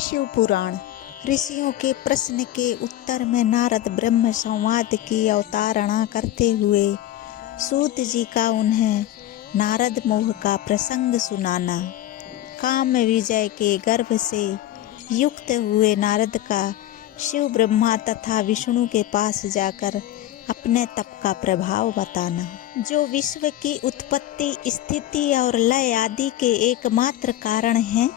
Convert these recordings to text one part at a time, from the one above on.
शिव पुराण। ऋषियों के प्रश्न के उत्तर में नारद ब्रह्म संवाद की अवतारणा करते हुए सूत जी का उन्हें नारद मोह का प्रसंग सुनाना। काम विजय के गर्भ से युक्त हुए नारद का शिव ब्रह्मा तथा विष्णु के पास जाकर अपने तप का प्रभाव बताना, जो विश्व की उत्पत्ति, स्थिति और लय आदि के एकमात्र कारण हैं।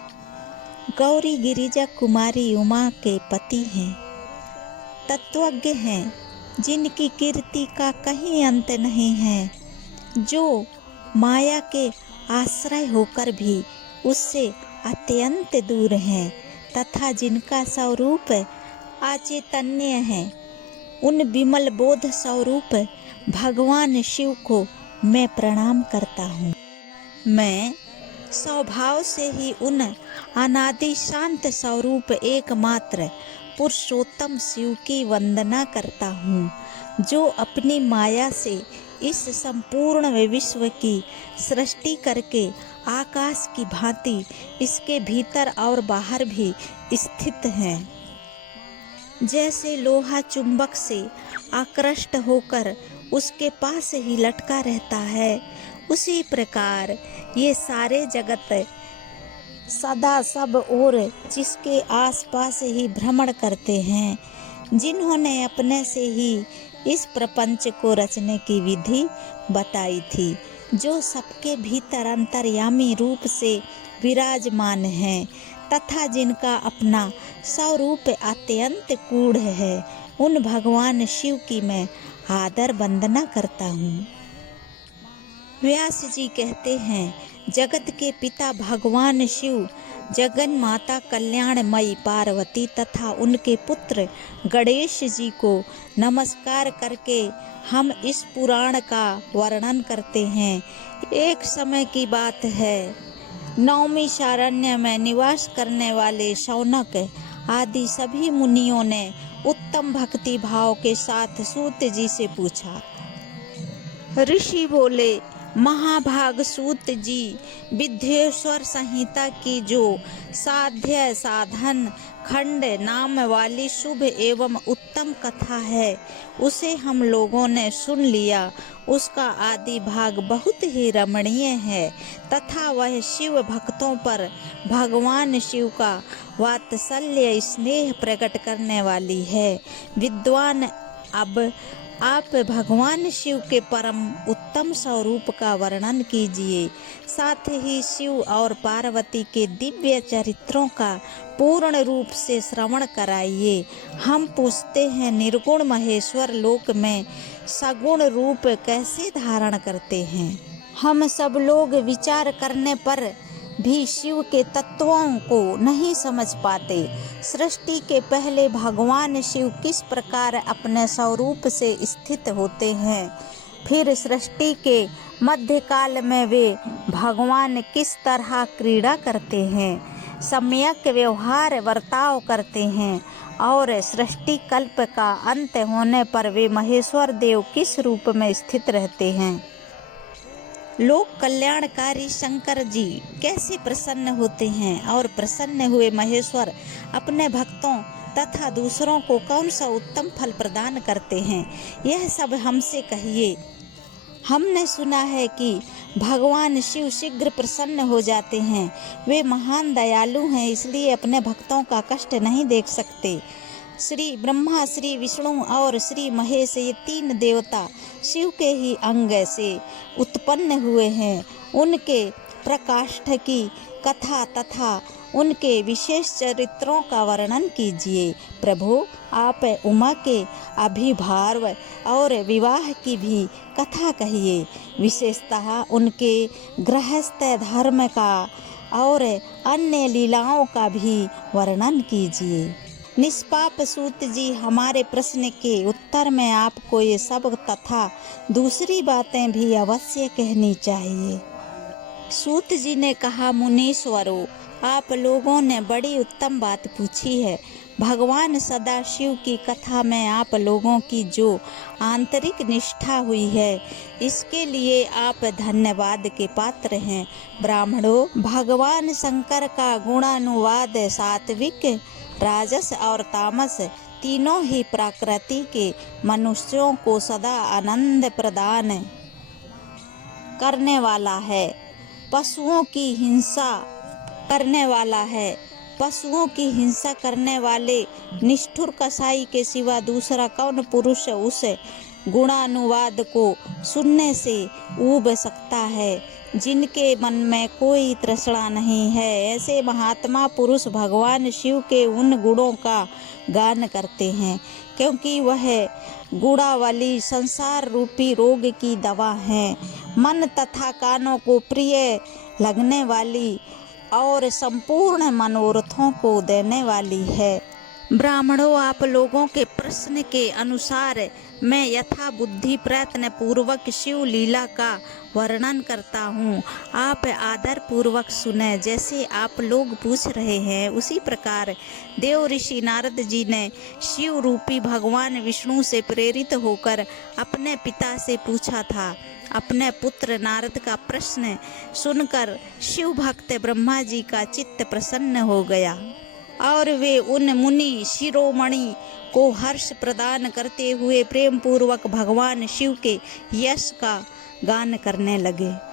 गौरी गिरिजा कुमारी उमा के पति हैं, तत्वज्ञ हैं, जिनकी कीर्ति का कहीं अंत नहीं है, जो माया के आश्रय होकर भी उससे अत्यंत दूर हैं तथा जिनका स्वरूप अचैतन्य है। उन विमल बोध स्वरूप भगवान शिव को मैं प्रणाम करता हूँ। मैं स्वभाव से ही उन अनादि शांत स्वरूप एकमात्र पुरुषोत्तम शिव की वंदना करता हूँ, जो अपनी माया से इस संपूर्ण विश्व की सृष्टि करके आकाश की भांति इसके भीतर और बाहर भी स्थित हैं। जैसे लोहा चुंबक से आकृष्ट होकर उसके पास ही लटका रहता है, उसी प्रकार ये सारे जगत सदा सब ओर जिसके आसपास ही भ्रमण करते हैं। जिन्होंने अपने से ही इस प्रपंच को रचने की विधि बताई थी, जो सबके भीतर अंतर्यामी रूप से विराजमान है तथा जिनका अपना स्वरूप अत्यंत गूढ़ है, उन भगवान शिव की मैं आदर वंदना करता हूँ। व्यास जी कहते हैं, जगत के पिता भगवान शिव, जगन माता कल्याणमयी पार्वती तथा उनके पुत्र गणेश जी को नमस्कार करके हम इस पुराण का वर्णन करते हैं। एक समय की बात है, नौमी शारण्य में निवास करने वाले शौनक आदि सभी मुनियों ने उत्तम भक्ति भाव के साथ सूत जी से पूछा। ऋषि बोले, महाभाग सूत जी, विद्येश्वर संहिता की जो साध्य साधन खंड नाम वाली शुभ एवं उत्तम कथा है, उसे हम लोगों ने सुन लिया। उसका आदि भाग बहुत ही रमणीय है तथा वह शिव भक्तों पर भगवान शिव का वात्सल्य स्नेह प्रकट करने वाली है। विद्वान, अब आप भगवान शिव के परम उत्तम स्वरूप का वर्णन कीजिए, साथ ही शिव और पार्वती के दिव्य चरित्रों का पूर्ण रूप से श्रवण कराइए। हम पूछते हैं, निर्गुण महेश्वर लोक में सगुण रूप कैसे धारण करते हैं? हम सब लोग विचार करने पर भी शिव के तत्वों को नहीं समझ पाते। सृष्टि के पहले भगवान शिव किस प्रकार अपने स्वरूप से स्थित होते हैं, फिर सृष्टि के मध्यकाल में वे भगवान किस तरह क्रीड़ा करते हैं, सम्यक व्यवहार बर्ताव करते हैं, और सृष्टि कल्प का अंत होने पर वे महेश्वर देव किस रूप में स्थित रहते हैं। लोक कल्याणकारी शंकर जी कैसे प्रसन्न होते हैं और प्रसन्न हुए महेश्वर अपने भक्तों तथा दूसरों को कौन सा उत्तम फल प्रदान करते हैं, यह सब हमसे कहिए। हमने सुना है कि भगवान शिव शीघ्र प्रसन्न हो जाते हैं। वे महान दयालु हैं, इसलिए अपने भक्तों का कष्ट नहीं देख सकते। श्री ब्रह्मा, श्री विष्णु और श्री महेश, ये तीन देवता शिव के ही अंग से उत्पन्न हुए हैं। उनके प्रकाष्ठ की कथा तथा उनके विशेष चरित्रों का वर्णन कीजिए। प्रभु, आप उमा के अभिभाव और विवाह की भी कथा कहिए, विशेषतः उनके गृहस्थ धर्म का और अन्य लीलाओं का भी वर्णन कीजिए। निष्पाप सूत जी, हमारे प्रश्न के उत्तर में आपको ये सब तथा दूसरी बातें भी अवश्य कहनी चाहिए। सूत जी ने कहा, मुनीश्वरों, आप लोगों ने बड़ी उत्तम बात पूछी है। भगवान सदाशिव की कथा में आप लोगों की जो आंतरिक निष्ठा हुई है, इसके लिए आप धन्यवाद के पात्र हैं। ब्राह्मणों, भगवान शंकर का गुणानुवाद सात्विक, राजस और तामस तीनों ही प्रकृति के मनुष्यों को सदा आनंद प्रदान करने वाला है। पशुओं की हिंसा करने वाले निष्ठुर कसाई के सिवा दूसरा कौन पुरुष उस गुणानुवाद को सुनने से ऊब सकता है? जिनके मन में कोई तृष्णा नहीं है, ऐसे महात्मा पुरुष भगवान शिव के उन गुणों का गान करते हैं, क्योंकि वह गुणावली संसार रूपी रोग की दवा है। मन तथा कानों को प्रिय लगने वाली और संपूर्ण मनोरथों को देने वाली है। ब्राह्मणों, आप लोगों के प्रश्न के अनुसार मैं यथा बुद्धि प्रयत्न पूर्वक शिव लीला का वर्णन करता हूँ। आप आदर पूर्वक सुने। जैसे आप लोग पूछ रहे हैं, उसी प्रकार देव ऋषि नारद जी ने शिव रूपी भगवान विष्णु से प्रेरित होकर अपने पिता से पूछा था। अपने पुत्र नारद का प्रश्न सुनकर शिव भक्त ब्रह्मा जी का चित्त प्रसन्न हो गया और वे उन मुनि शिरोमणि को हर्ष प्रदान करते हुए प्रेम पूर्वक भगवान शिव के यश का गान करने लगे।